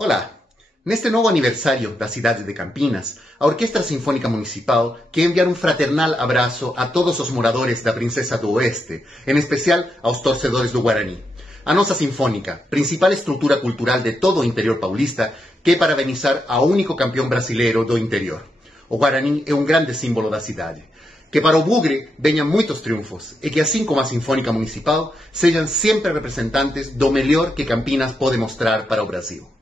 Olá! Neste novo aniversário da cidade de Campinas, a Orquestra Sinfônica Municipal quer enviar um fraternal abraço a todos os moradores da Princesa do Oeste, em especial aos torcedores do Guarani. A nossa Sinfônica, principal estrutura cultural de todo o interior paulista, quer parabenizar ao único campeão brasileiro do interior. O Guarani é um grande símbolo da cidade. Que para o Bugre venham muitos triunfos e que, assim como a Sinfônica Municipal, sejam sempre representantes do melhor que Campinas pode mostrar para o Brasil.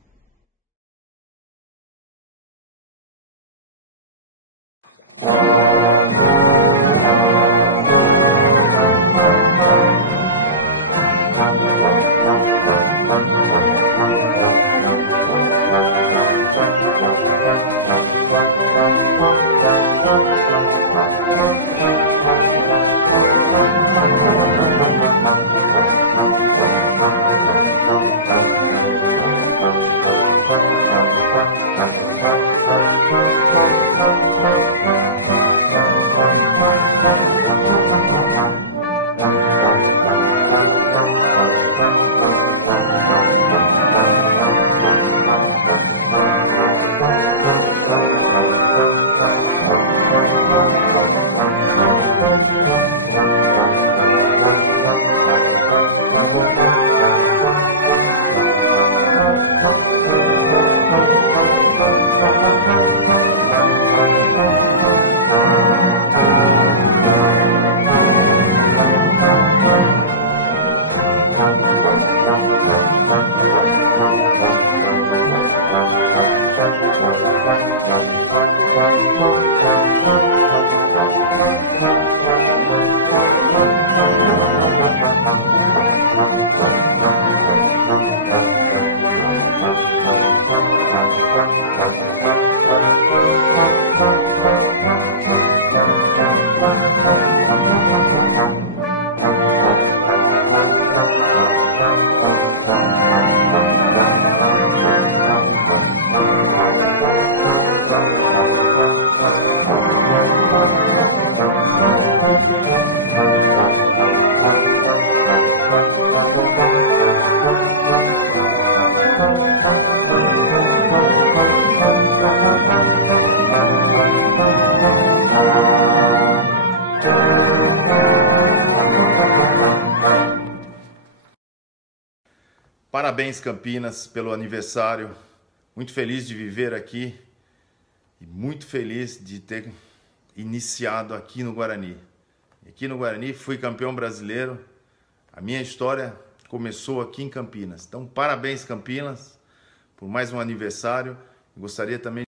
Parabéns, Campinas, pelo aniversário. Muito feliz de viver aqui e muito feliz de ter iniciado aqui no Guarani. Aqui no Guarani fui campeão brasileiro. A minha história começou aqui em Campinas. Então, parabéns, Campinas, por mais um aniversário. Gostaria também